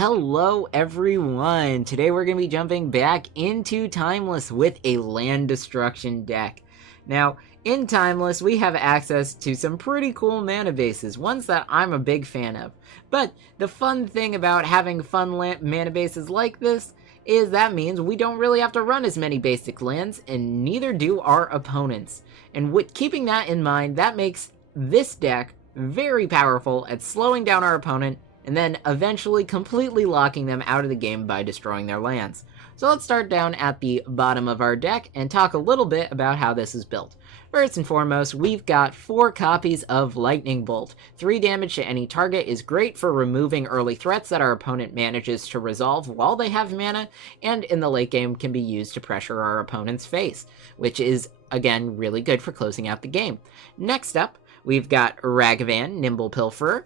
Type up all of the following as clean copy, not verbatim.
Hello everyone! Today we're going to be jumping back into Timeless with a land destruction deck. Now, in Timeless we have access to some pretty cool mana bases, ones that I'm a big fan of. But the fun thing about having fun mana bases like this is that means we don't really have to run as many basic lands, and neither do our opponents. And with keeping that in mind, that makes this deck very powerful at slowing down our opponent and then eventually completely locking them out of the game by destroying their lands. So let's start down at the bottom of our deck and talk a little bit about how this is built. First and foremost, we've got 4 copies of Lightning Bolt. 3 damage to any target is great for removing early threats that our opponent manages to resolve while they have mana, and in the late game can be used to pressure our opponent's face, which is, again, really good for closing out the game. Next up, we've got Ragavan, Nimble Pilferer.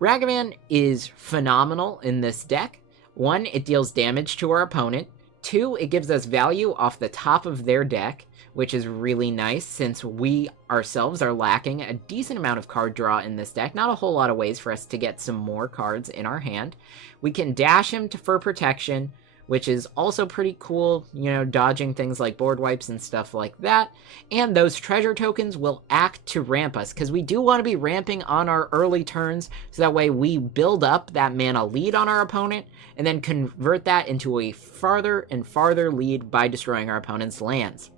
Ragavan is phenomenal in this deck. 1, it deals damage to our opponent. 2, it gives us value off the top of their deck, which is really nice since we ourselves are lacking a decent amount of card draw in this deck. Not a whole lot of ways for us to get some more cards in our hand. We can dash him for protection, which is also pretty cool, dodging things like board wipes and stuff like that. And those treasure tokens will act to ramp us, because we do want to be ramping on our early turns, so that way we build up that mana lead on our opponent, and then convert that into a farther and farther lead by destroying our opponent's lands.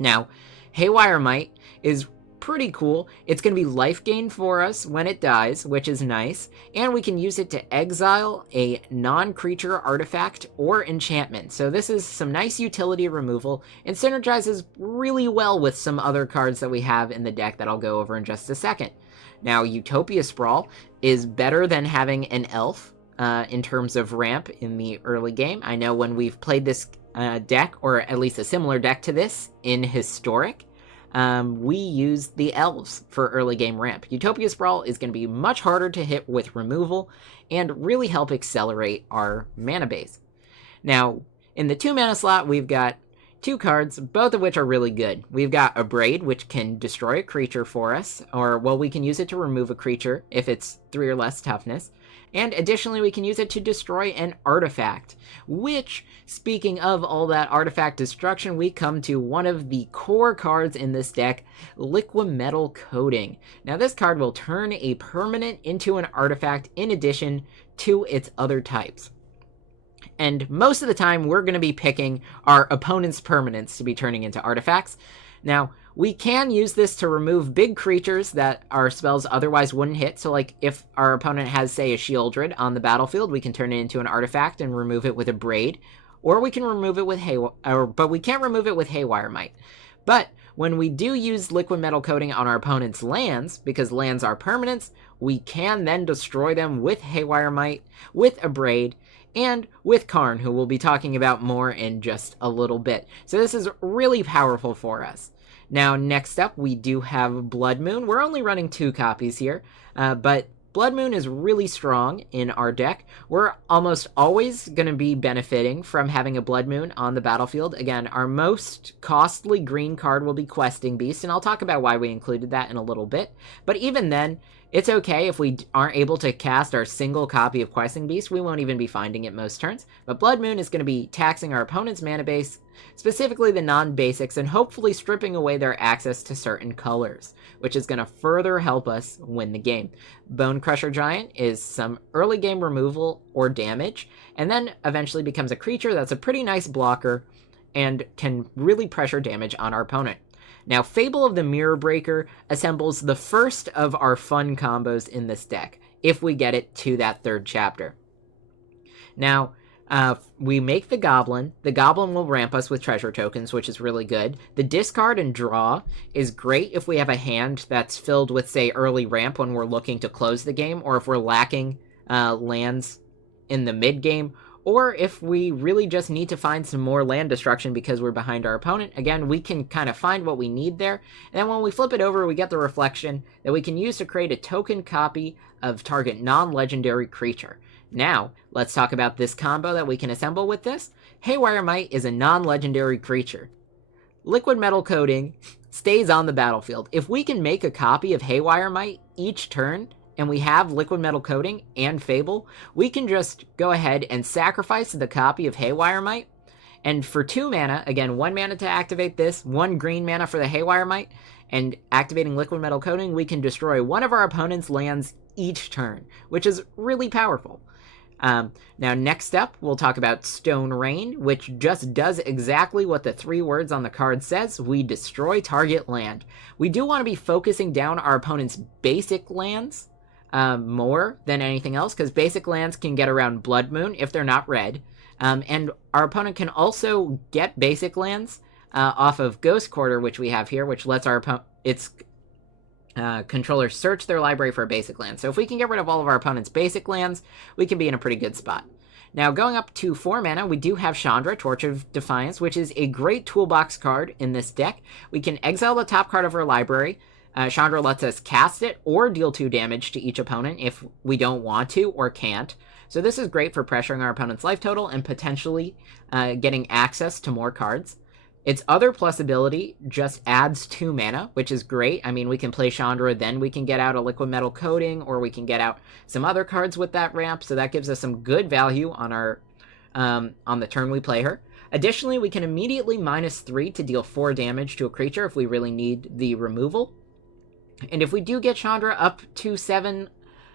Now, Haywire Might is pretty cool. It's going to be life gain for us when it dies, which is nice, and we can use it to exile a non-creature artifact or enchantment. So this is some nice utility removal and synergizes really well with some other cards that we have in the deck that I'll go over in just a second. Now, Utopia Sprawl is better than having an elf in terms of ramp in the early game. I know when we've played this deck, or at least a similar deck to this in Historic, we use the elves for early game ramp. Utopia Sprawl is going to be much harder to hit with removal and really help accelerate our mana base. Now, in the 2 mana slot, we've got 2 cards, both of which are really good. We've got Abrade, which can destroy a creature for us, or, well, we can use it to remove a creature if it's 3 or less toughness. And additionally, we can use it to destroy an artifact, which, speaking of all that artifact destruction, we come to one of the core cards in this deck, Liquimetal Coating. Now, this card will turn a permanent into an artifact in addition to its other types. And most of the time, we're going to be picking our opponent's permanents to be turning into artifacts. Now, we can use this to remove big creatures that our spells otherwise wouldn't hit. So, like, if our opponent has, say, a Shieldred on the battlefield, we can turn it into an artifact and remove it with Abrade. Or we can remove it with but we can't remove it with Haywire Might. But when we do use Liquimetal Coating on our opponent's lands, because lands are permanents, we can then destroy them with Haywire Might, with Abrade, and with Karn, who we'll be talking about more in just a little bit. So this is really powerful for us. Now, next up, we do have Blood Moon. We're only running 2 copies here, but Blood Moon is really strong in our deck. We're almost always going to be benefiting from having a Blood Moon on the battlefield. Again, our most costly green card will be Questing Beast, and I'll talk about why we included that in a little bit. But even then, it's okay if we aren't able to cast our single copy of Questing Beast. We won't even be finding it most turns. But Blood Moon is going to be taxing our opponent's mana base, specifically the non-basics, and hopefully stripping away their access to certain colors, which is going to further help us win the game. Bone Crusher Giant is some early game removal or damage, and then eventually becomes a creature that's a pretty nice blocker and can really pressure damage on our opponent. Now, Fable of the Mirror Breaker assembles the first of our fun combos in this deck, if we get it to that 3rd chapter. Now, we make the Goblin. The Goblin will ramp us with treasure tokens, which is really good. The discard and draw is great if we have a hand that's filled with, say, early ramp when we're looking to close the game, or if we're lacking lands in the mid-game, or if we really just need to find some more land destruction because we're behind our opponent. Again, we can kind of find what we need there. And then when we flip it over, we get the reflection that we can use to create a token copy of target non-legendary creature. Now, let's talk about this combo that we can assemble with this. Haywire Might is a non-legendary creature. Liquimetal Coating stays on the battlefield. If we can make a copy of Haywire Might each turn, and we have Liquid Metal Coating and Fable, we can just go ahead and sacrifice the copy of Haywire Might. And for 2 mana, again, 1 mana to activate this, 1 green mana for the Haywire Might, and activating Liquid Metal Coating, we can destroy one of our opponent's lands each turn, which is really powerful. Now, next up, we'll talk about Stone Rain, which just does exactly what the 3 words on the card says. We destroy target land. We do want to be focusing down our opponent's basic lands more than anything else, because basic lands can get around Blood Moon if they're not red. And our opponent can also get basic lands off of Ghost Quarter, which we have here, which lets our controller search their library for a basic land. So if we can get rid of all of our opponent's basic lands, we can be in a pretty good spot. Now, going up to 4 mana, we do have Chandra, Torch of Defiance, which is a great toolbox card in this deck. We can exile the top card of our library. Chandra lets us cast it or deal 2 damage to each opponent if we don't want to or can't. So this is great for pressuring our opponent's life total and potentially getting access to more cards. Its other plus ability just adds 2 mana, which is great. I mean, we can play Chandra, then we can get out a Liquid Metal Coating, or we can get out some other cards with that ramp, so that gives us some good value on our on the turn we play her. Additionally, we can immediately -3 to deal 4 damage to a creature if we really need the removal. And if we do get Chandra up to 7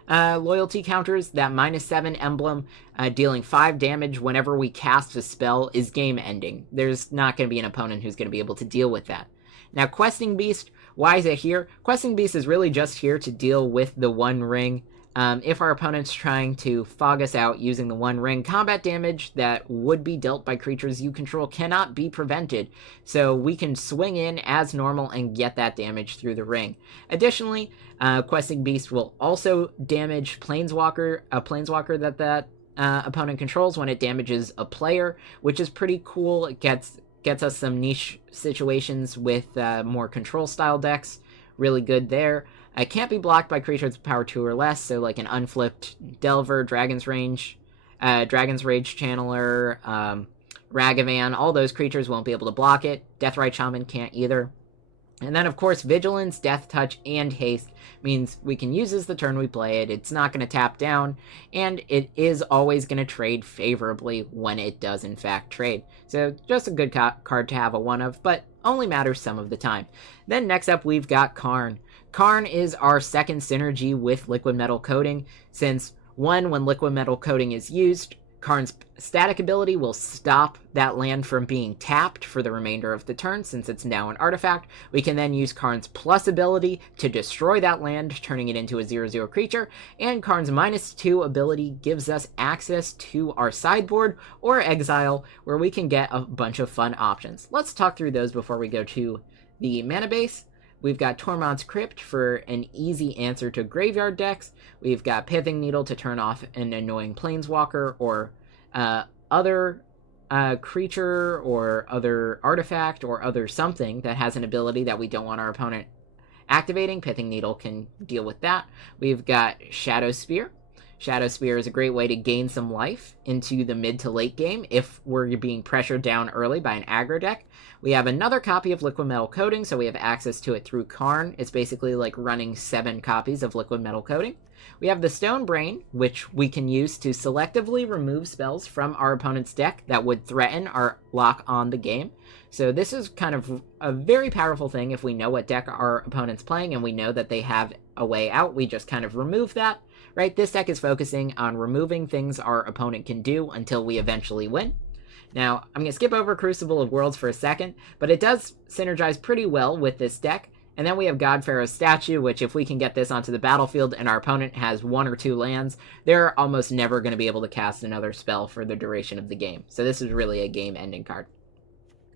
loyalty counters, that -7 emblem dealing 5 damage whenever we cast a spell is game ending. There's not going to be an opponent who's going to be able to deal with that. Now, Questing Beast, why is it here? Questing Beast is really just here to deal with the 1 ring. If our opponent's trying to fog us out using the 1 ring, combat damage that would be dealt by creatures you control cannot be prevented, so we can swing in as normal and get that damage through the ring. Additionally, Questing Beast will also damage a planeswalker that opponent controls when it damages a player, which is pretty cool. It gets us some niche situations with more control style decks. Really good there. It can't be blocked by creatures with power 2 or less, so like an unflipped Delver, Dragon's Rage Channeler, Ragavan, all those creatures won't be able to block it. Deathrite Shaman can't either. And then, of course, Vigilance, Death Touch, and Haste means we can use this the turn we play it. It's not going to tap down, and it is always going to trade favorably when it does, in fact, trade. So just a good card to have a 1 of, but only matters some of the time. Then next up, we've got Karn. Karn is our second synergy with Liquid Metal Coating, since 1, when Liquid Metal Coating is used, Karn's static ability will stop that land from being tapped for the remainder of the turn, since it's now an artifact. We can then use Karn's plus ability to destroy that land, turning it into a 0/0 creature, and Karn's -2 ability gives us access to our sideboard or exile, where we can get a bunch of fun options. Let's talk through those before we go to the mana base. We've got Tormod's Crypt for an easy answer to graveyard decks. We've got Pithing Needle to turn off an annoying planeswalker or other creature or other artifact or other something that has an ability that we don't want our opponent activating. Pithing Needle can deal with that. We've got Shadow Spear. Shadow Spear is a great way to gain some life into the mid to late game if we're being pressured down early by an aggro deck. We have another copy of Liquid Metal Coating, so we have access to it through Karn. It's basically like running 7 copies of Liquid Metal Coating. We have the Stone Brain, which we can use to selectively remove spells from our opponent's deck that would threaten our lock on the game. So this is kind of a very powerful thing if we know what deck our opponent's playing and we know that they have a way out. We just kind of remove that, right? This deck is focusing on removing things our opponent can do until we eventually win. Now, I'm going to skip over Crucible of Worlds for a second, but it does synergize pretty well with this deck. And then we have God Pharaoh's Statue, which if we can get this onto the battlefield and our opponent has 1 or 2 lands, they're almost never going to be able to cast another spell for the duration of the game. So this is really a game-ending card.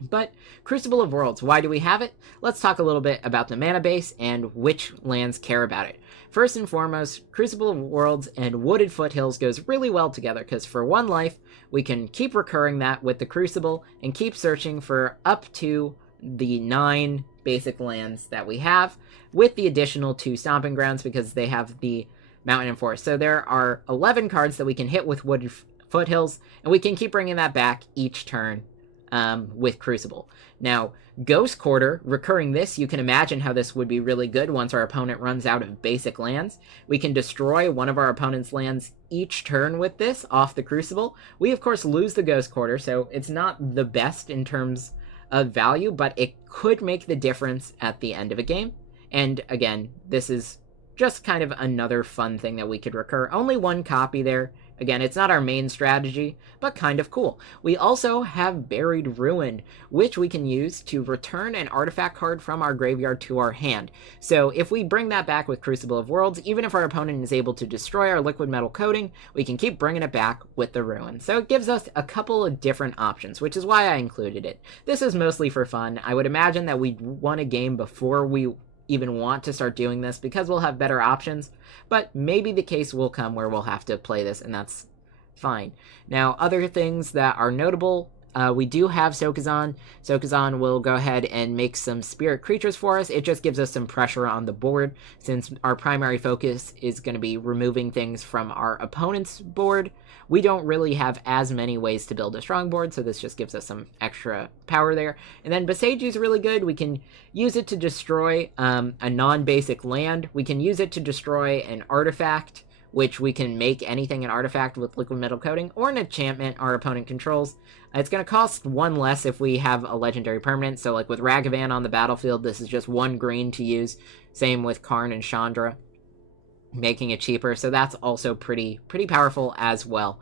But Crucible of Worlds, why do we have it? Let's talk a little bit about the mana base and which lands care about it. First and foremost, Crucible of Worlds and Wooded Foothills goes really well together because for 1 life, we can keep recurring that with the Crucible and keep searching for up to the 9 basic lands that we have, with the additional 2 Stomping Grounds because they have the Mountain and Forest. So there are 11 cards that we can hit with Wooded Foothills, and we can keep bringing that back each turn with Crucible. Now, Ghost Quarter, recurring this, you can imagine how this would be really good once our opponent runs out of basic lands. We can destroy one of our opponent's lands each turn with this off the Crucible. We, of course, lose the Ghost Quarter, so it's not the best in terms of value, but it could make the difference at the end of a game. And again, this is just kind of another fun thing that we could recur. Only one copy there. Again, it's not our main strategy, but kind of cool. We also have Buried Ruin, which we can use to return an artifact card from our graveyard to our hand. So if we bring that back with Crucible of Worlds, even if our opponent is able to destroy our liquid metal coating, we can keep bringing it back with the Ruin. So it gives us a couple of different options, which is why I included it. This is mostly for fun. I would imagine that we'd won a game before we even want to start doing this because we'll have better options, but maybe the case will come where we'll have to play this, and that's fine. Now, other things that are notable, we do have Sokazan. Sokazan will go ahead and make some spirit creatures for us. It just gives us some pressure on the board since our primary focus is going to be removing things from our opponent's board. We don't really have as many ways to build a strong board, so this just gives us some extra power there. And then Boseiju is really good. We can use it to destroy a non-basic land. We can use it to destroy an artifact, which we can make anything an artifact with liquid metal coating, or an enchantment our opponent controls. It's going to cost one less if we have a legendary permanent, so like with Ragavan on the battlefield, this is just 1 green to use. Same with Karn and Chandra, making it cheaper, so that's also pretty powerful as well.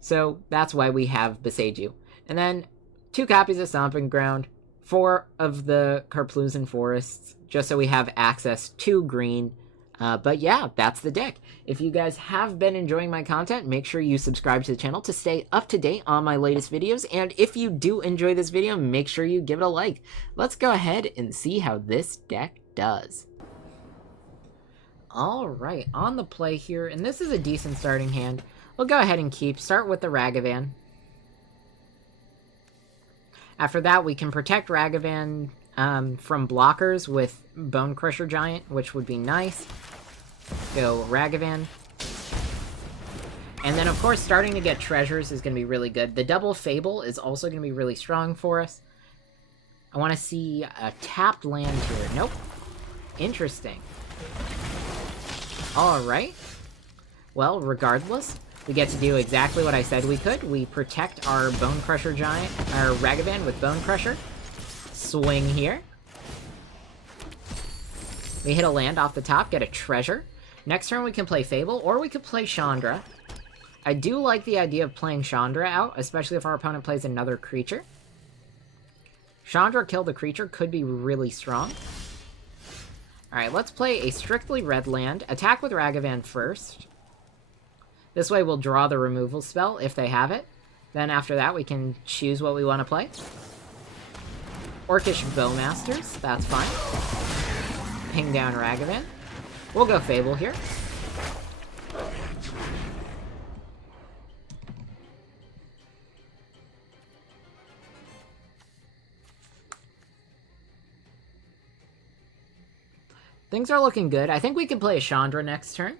So that's why we have Boseiju. And then 2 copies of Stomping Ground, 4 of the Karplusan Forests, just so we have access to green. But yeah, that's the deck. If you guys have been enjoying my content, make sure you subscribe to the channel to stay up to date on my latest videos. And if you do enjoy this video, make sure you give it a like. Let's go ahead and see how this deck does. Alright, on the play here, and this is a decent starting hand. We'll go ahead and start with the Ragavan. After that, we can protect Ragavan from blockers with Bone Crusher Giant, which would be nice. Go Ragavan. And then, of course, starting to get treasures is going to be really good. The double Fable is also going to be really strong for us. I want to see a tapped land here. Nope. Interesting. Alright. Well, regardless, we get to do exactly what I said we could. We protect our Bone Crusher Giant, our Ragavan with Bone Crusher. Swing here. We hit a land off the top, get a treasure. Next turn we can play Fable, or we could play Chandra. I do like the idea of playing Chandra out, especially if our opponent plays another creature. Chandra kill the creature could be really strong. Alright, let's play a strictly red land. Attack with Ragavan first. This way we'll draw the removal spell if they have it. Then after that we can choose what we want to play. Orcish Bowmasters, that's fine. Ping down Ragavan. We'll go Fable here. Things are looking good. I think we can play a Chandra next turn.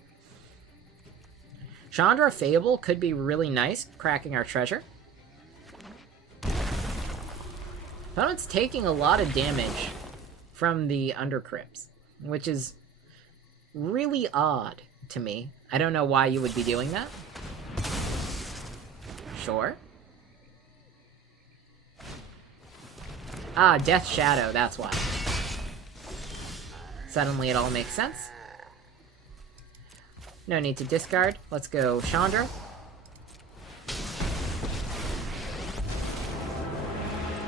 Chandra Fable could be really nice, cracking our treasure. Opponent's taking a lot of damage from the Undercrypts, which is really odd to me. I don't know why you would be doing that. Sure. Ah, Death Shadow, that's why. Suddenly it all makes sense. No need to discard. Let's go Chandra.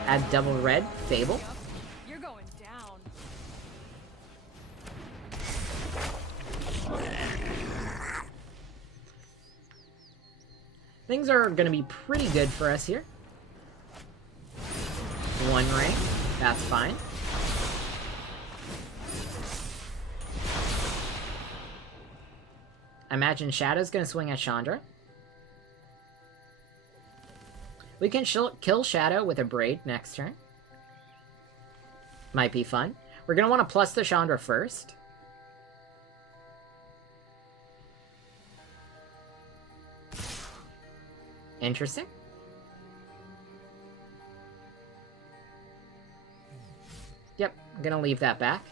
Add double red, Fable. You're going down. Things are going to be pretty good for us here. 1 ring, that's fine. I imagine Shadow's going to swing at Chandra. We can kill Shadow with a Braid next turn. Might be fun. We're going to want to plus the Chandra first. Interesting. Yep, I'm gonna leave that back.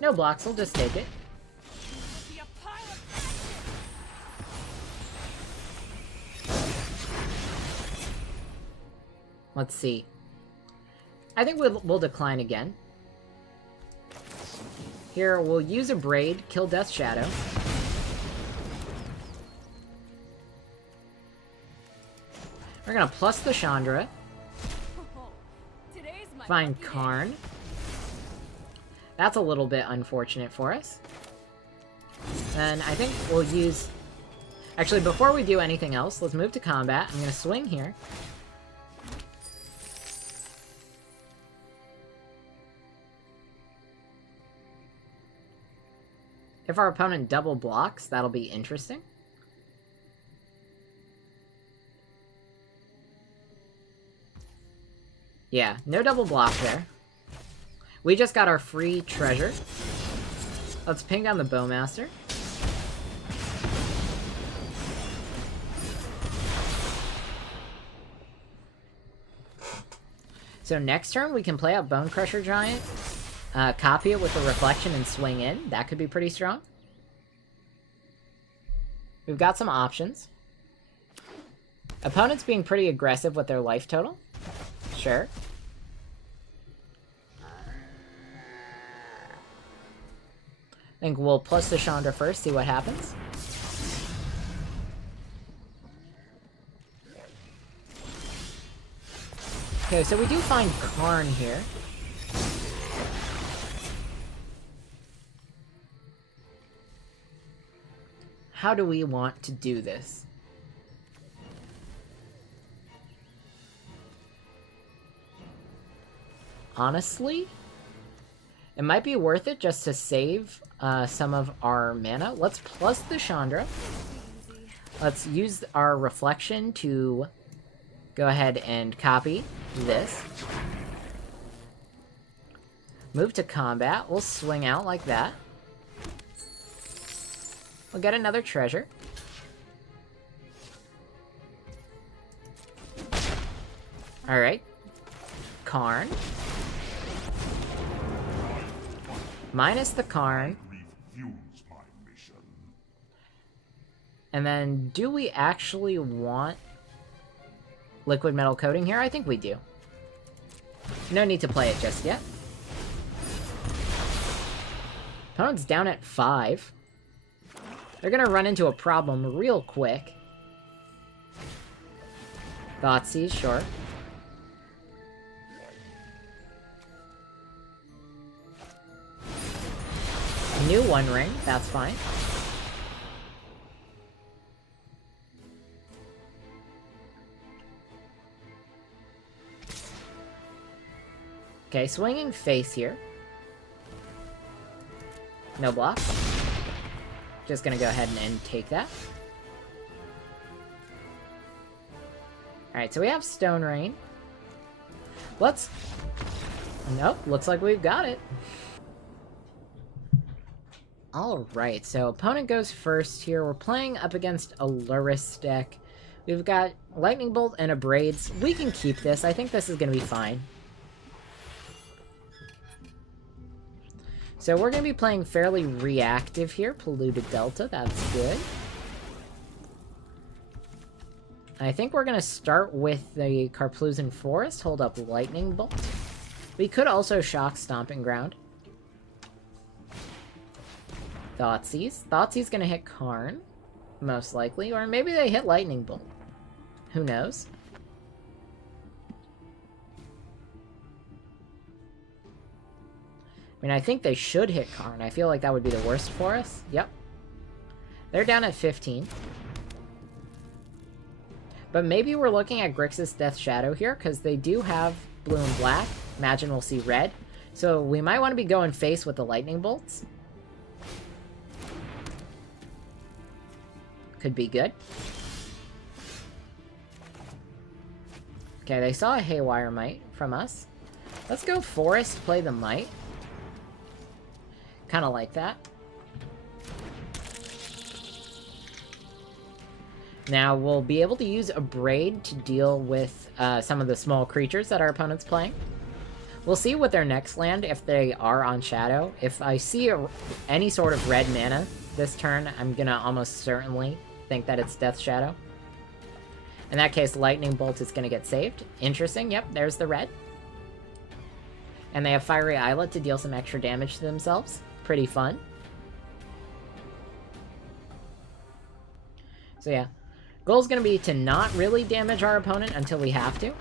No blocks, we'll just take it. Let's see. I think we'll decline again. Here, we'll use a Braid, kill Death Shadow. We're gonna plus the Chandra. Find Karn. That's a little bit unfortunate for us. Then I think we'll use... Actually, before we do anything else, let's move to combat. I'm gonna swing here. If our opponent double blocks, that'll be interesting. Yeah, no double block there. We just got our free treasure. Let's ping down the Bowmaster. So next turn, we can play out Bone Crusher Giant, copy it with the Reflection and swing in. That could be pretty strong. We've got some options. Opponent's being pretty aggressive with their life total. Sure. I think we'll plus the Chandra first, see what happens. Okay, so we do find Karn here. How do we want to do this? Honestly, it might be worth it just to save some of our mana. Let's plus the Chandra. Let's use our Reflection to go ahead and copy this. Move to combat. We'll swing out like that. We'll get another treasure. Alright. Karn. Minus the Karn. And then, do we actually want liquid metal coating here? I think we do. No need to play it just yet. Opponent's down at 5. They're gonna run into a problem real quick. Thoughtseize, sure. New One Ring, that's fine. Okay, swinging face here. No block. Just gonna go ahead and take that. Alright, so we have Stone Rain. Let's... Nope, looks like we've got it. Alright, so opponent goes first here. We're playing up against a Luris deck. We've got Lightning Bolt and a Braids. We can keep this. I think this is gonna be fine. So we're going to be playing fairly reactive here. Polluted Delta, that's good. I think we're going to start with the Karplusan Forest, hold up Lightning Bolt. We could also shock Stomping Ground. Thoughtseize. Thoughtseize going to hit Karn, most likely. Or maybe they hit Lightning Bolt. Who knows? I mean, I think they should hit Karn. I feel like that would be the worst for us. Yep. They're down at 15. But maybe we're looking at Grixis Death Shadow here, because they do have blue and black. Imagine we'll see red. So we might want to be going face with the Lightning Bolts. Could be good. Okay, they saw a Haywire Might from us. Let's go Forest, play the Might. Kind of like that. Now, we'll be able to use a Braid to deal with some of the small creatures that our opponent's playing. We'll see with their next land if they are on Shadow. If I see any sort of red mana this turn, I'm gonna almost certainly think that it's Death Shadow. In that case, Lightning Bolt is gonna get saved. Interesting, yep, there's the red. And they have Fiery Islet to deal some extra damage to themselves. Pretty fun. So yeah, goal's gonna be to not really damage our opponent until we have to.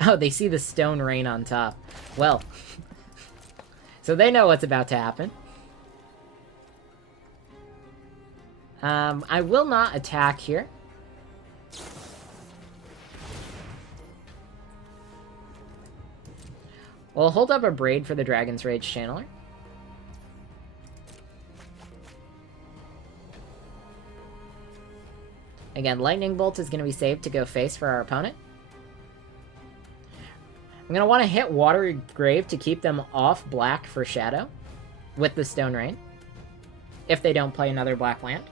Oh, they see the Stone Rain on top. Well, so they know what's about to happen. I will not attack here. We'll hold up a Braid for the Dragon's Rage Channeler. Again, Lightning Bolt is going to be saved to go face for our opponent. I'm going to want to hit Watery Grave to keep them off black for Shadow with the Stone Rain, if they don't play another black land.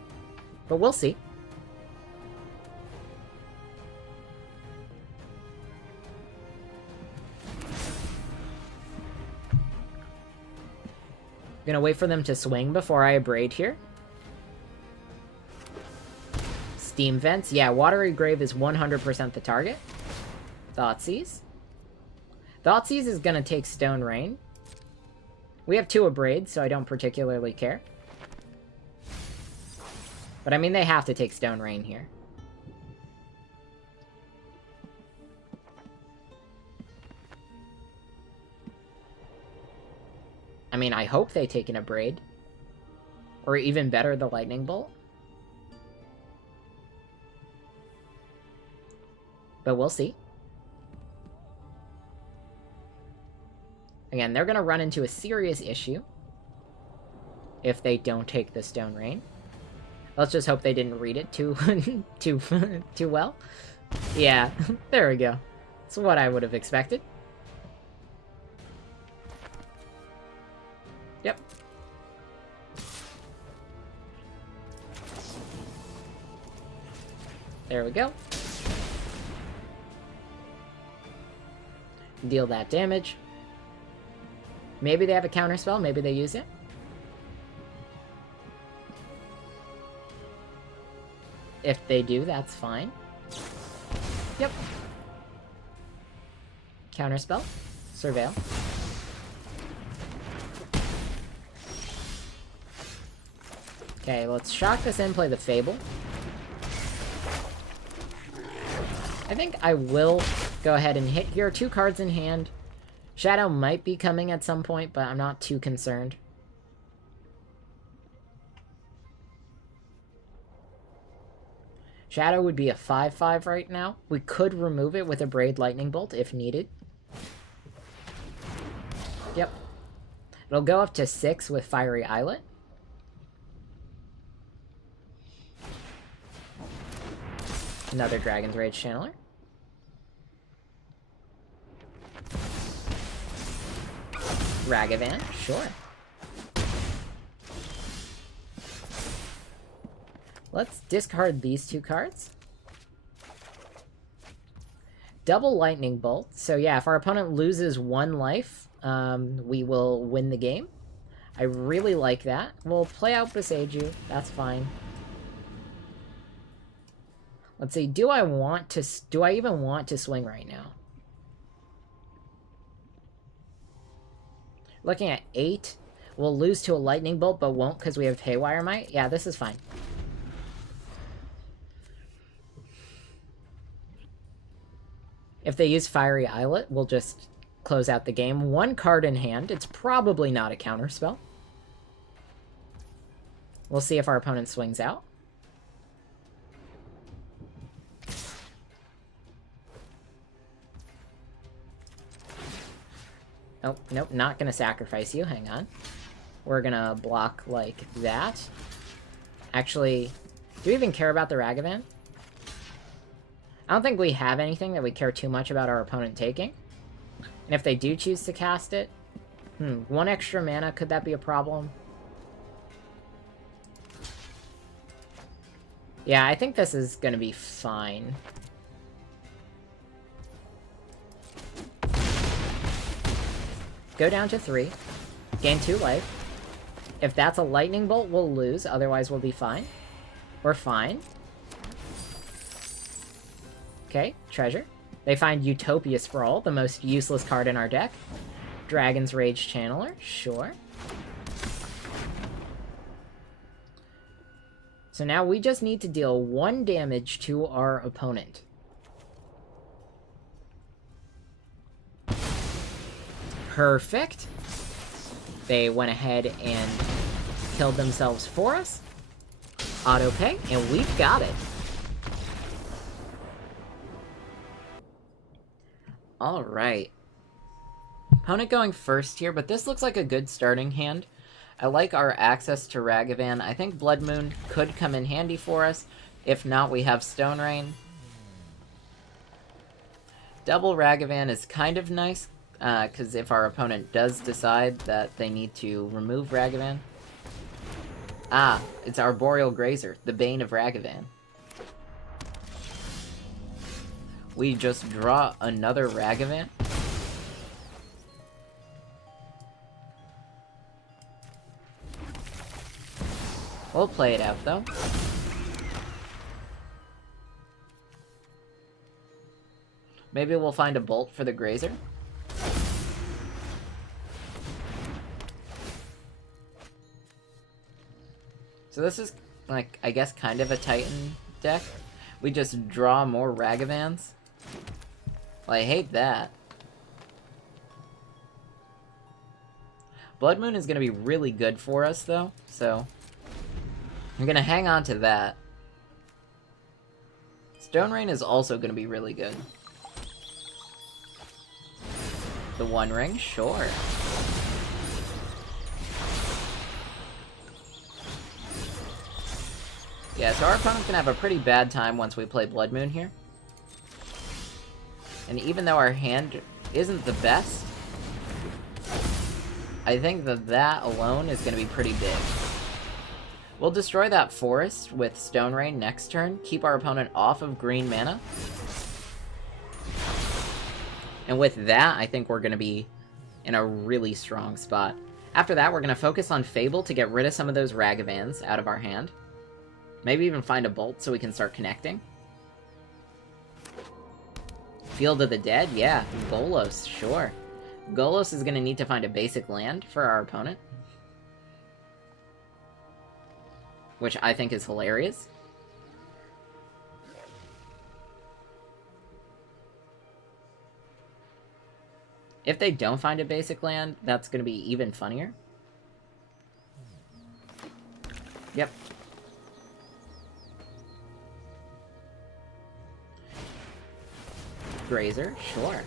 But we'll see. I'm gonna wait for them to swing before I Braid here. Steam Vents. Yeah, Watery Grave is 100% the target. Thoughtseize. Thoughtseize is gonna take Stone Rain. We have 2 Abrades, so I don't particularly care. But I mean, they have to take Stone Rain here. I mean, I hope they take an Abrade. Or even better, the Lightning Bolt. But we'll see. Again, they're going to run into a serious issue if they don't take the Stone Rain. Let's just hope they didn't read it too too well. Yeah, there we go. That's what I would have expected. Yep. There we go. Deal that damage. Maybe they have a counterspell, maybe they use it. If they do, that's fine. Yep. Counterspell. Surveil. Okay, let's shock this in, play the Fable. I think I will go ahead and hit here. 2 cards in hand. Shadow might be coming at some point, but I'm not too concerned. Shadow would be a 5/5 right now. We could remove it with a Braid Lightning Bolt if needed. Yep. It'll go up to 6 with Fiery Islet. Another Dragon's Rage Channeler. Ragavan, sure. Let's discard these 2 cards. Double Lightning Bolt. So yeah, if our opponent loses 1 life, we will win the game. I really like that. We'll play out Beseiju. That's fine. Let's see. Do I even want to swing right now? Looking at 8. We'll lose to a Lightning Bolt, but won't because we have Haywire Might. Yeah, this is fine. If they use Fiery Islet, we'll just close out the game. 1 card in hand. It's probably not a counterspell. We'll see if our opponent swings out. Oh, nope, not gonna sacrifice you. Hang on. We're gonna block like that. Actually, do we even care about the Ragavan? I don't think we have anything that we care too much about our opponent taking. And if they do choose to cast it, One extra mana, could that be a problem? Yeah, I think this is gonna be fine. Go down to 3. Gain 2 life. If that's a lightning bolt, we'll lose. Otherwise, we'll be fine. We're fine. Okay, treasure. They find Utopia Sprawl, the most useless card in our deck. Dragon's Rage Channeler, sure. So now we just need to deal 1 damage to our opponent. Perfect. They went ahead and killed themselves for us. Auto pay, and we've got it. Alright. Opponent going first here, but this looks like a good starting hand. I like our access to Ragavan. I think Blood Moon could come in handy for us. If not, we have Stone Rain. Double Ragavan is kind of nice, because if our opponent does decide that they need to remove Ragavan... Ah, it's Arboreal Grazer, the Bane of Ragavan. We just draw another Ragavan. We'll play it out, though. Maybe we'll find a bolt for the Grazer. So this is, like, I guess kind of a Titan deck. We just draw more Ragavans. Well, I hate that. Blood Moon is going to be really good for us, though, so... I'm going to hang on to that. Stone Rain is also going to be really good. The One Ring? Sure. Yeah, so our opponent's gonna have a pretty bad time once we play Blood Moon here. And even though our hand isn't the best, I think that alone is gonna be pretty big. We'll destroy that forest with Stone Rain next turn, keep our opponent off of green mana. And with that, I think we're gonna be in a really strong spot. After that, we're gonna focus on Fable to get rid of some of those Ragavans out of our hand. Maybe even find a bolt so we can start connecting. Field of the Dead? Yeah. Golos, sure. Golos is going to need to find a basic land for our opponent. Which I think is hilarious. If they don't find a basic land, that's going to be even funnier. Yep. Grazer, sure.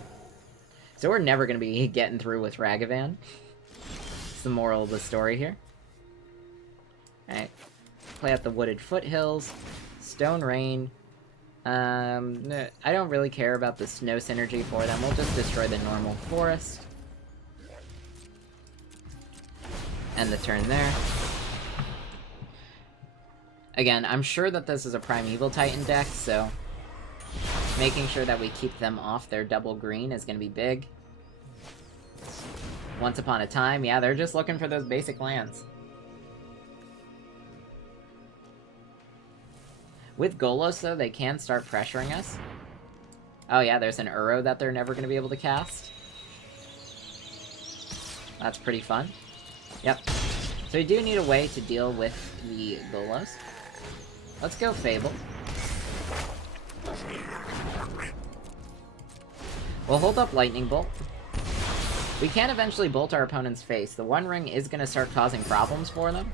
So we're never going to be getting through with Ragavan. It's the moral of the story here. Alright. Play out the Wooded Foothills. Stone Rain. I don't really care about the snow synergy for them. We'll just destroy the normal forest. End the turn there. Again, I'm sure that this is a Primeval Titan deck, so... making sure that we keep them off their double green is going to be big. Once Upon a Time, yeah, they're just looking for those basic lands. With Golos, though, they can start pressuring us. Oh yeah, there's an Uro that they're never going to be able to cast. That's pretty fun. Yep. So we do need a way to deal with the Golos. Let's go Fable. We'll hold up Lightning Bolt. We can eventually bolt our opponent's face. The One Ring is going to start causing problems for them.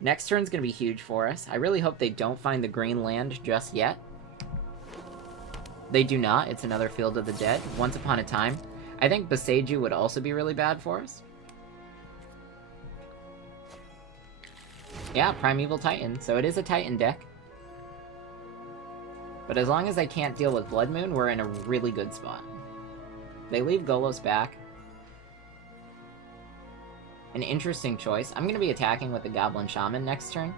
Next turn's going to be huge for us. I really hope they don't find the green land just yet. They do not. It's another Field of the Dead. Once Upon a Time. I think Boseiju would also be really bad for us. Yeah, Primeval Titan. So it is a Titan deck. But as long as they can't deal with Blood Moon, we're in a really good spot. They leave Golos back. An interesting choice. I'm going to be attacking with the Goblin Shaman next turn.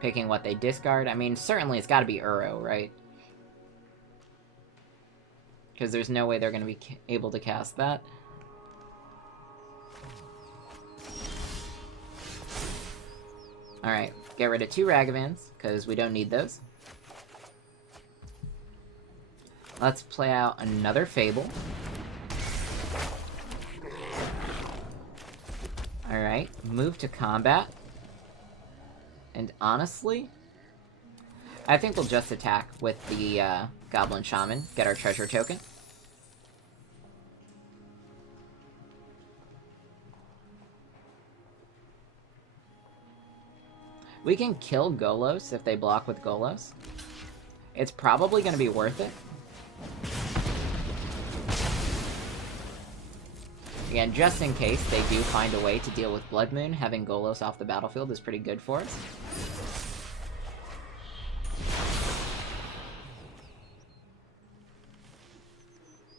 Picking what they discard. I mean, certainly it's got to be Uro, right? Because there's no way they're going to be able to cast that. Alright, get rid of 2 Ragavans, because we don't need those. Let's play out another Fable. Alright, move to combat. And honestly, I think we'll just attack with the Goblin Shaman, get our treasure token. We can kill Golos if they block with Golos. It's probably going to be worth it. Again, just in case they do find a way to deal with Blood Moon, having Golos off the battlefield is pretty good for us.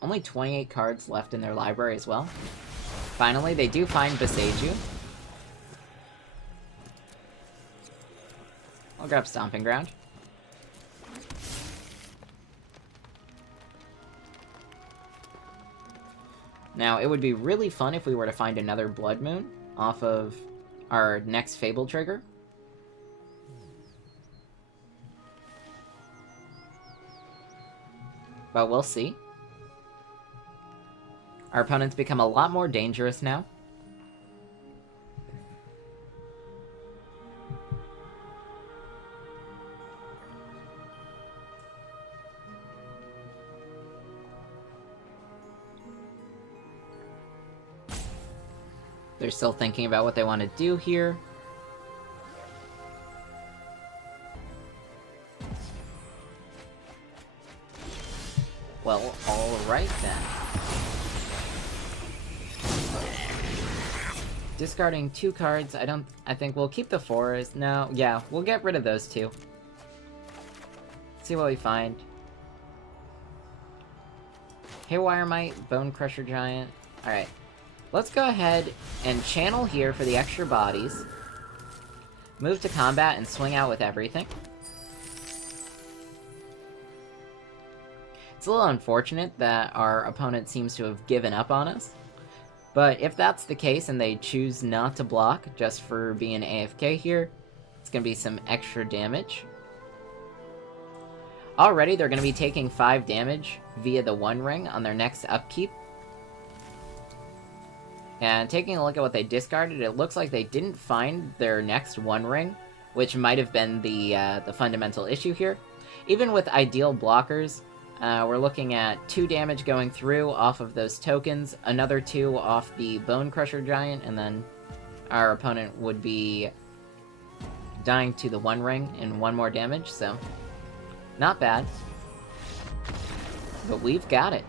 Only 28 cards left in their library as well. Finally, they do find Boseiju. I'll grab Stomping Ground. Now, it would be really fun if we were to find another Blood Moon off of our next Fable trigger. But we'll see. Our opponents become a lot more dangerous now. They're still thinking about what they want to do here. Well, alright then. Discarding 2 cards, I think we'll keep the 4s. No, yeah, we'll get rid of those 2. See what we find. Haywire Mite, Bone Crusher Giant. Alright. Let's go ahead and channel here for the extra bodies. Move to combat and swing out with everything. It's a little unfortunate that our opponent seems to have given up on us. But if that's the case and they choose not to block just for being AFK here, it's going to be some extra damage. Already they're going to be taking 5 damage via the One Ring on their next upkeep. And taking a look at what they discarded, it looks like they didn't find their next One Ring, which might have been the fundamental issue here. Even with ideal blockers, we're looking at 2 damage going through off of those tokens, another 2 off the Bone Crusher Giant, and then our opponent would be dying to the One Ring and 1 more damage, so not bad. But we've got it.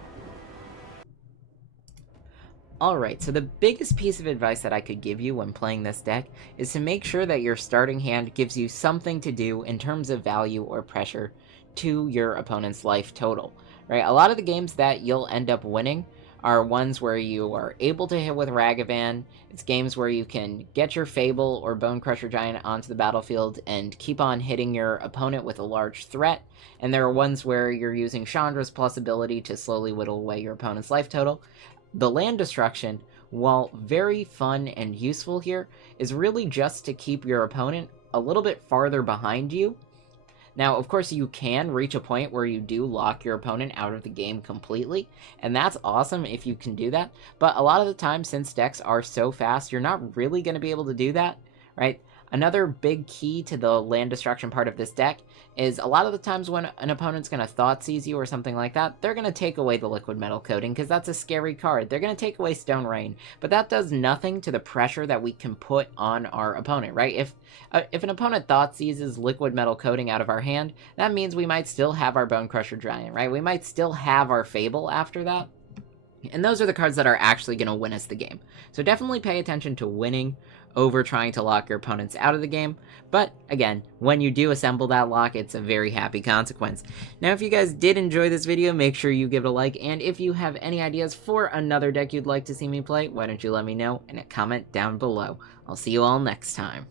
Alright, so the biggest piece of advice that I could give you when playing this deck is to make sure that your starting hand gives you something to do in terms of value or pressure to your opponent's life total, right? A lot of the games that you'll end up winning are ones where you are able to hit with Ragavan. It's games where you can get your Fable or Bone Crusher Giant onto the battlefield and keep on hitting your opponent with a large threat. And there are ones where you're using Chandra's plus ability to slowly whittle away your opponent's life total. The land destruction, while very fun and useful here, is really just to keep your opponent a little bit farther behind you. Now, of course, you can reach a point where you do lock your opponent out of the game completely, and that's awesome if you can do that, but a lot of the time, since decks are so fast, you're not really going to be able to do that, right? Another big key to the land destruction part of this deck is a lot of the times when an opponent's going to Thoughtseize you or something like that, they're going to take away the liquid metal coating because that's a scary card. They're going to take away Stone Rain, but that does nothing to the pressure that we can put on our opponent, right? If an opponent Thoughtseizes liquid metal coating out of our hand, that means we might still have our Bone Crusher Giant, right? We might still have our Fable after that. And those are the cards that are actually going to win us the game. So definitely pay attention to winning over trying to lock your opponents out of the game. But again, when you do assemble that lock, it's a very happy consequence. Now, if you guys did enjoy this video, make sure you give it a like, and if you have any ideas for another deck you'd like to see me play, why don't you let me know in a comment down below. I'll see you all next time.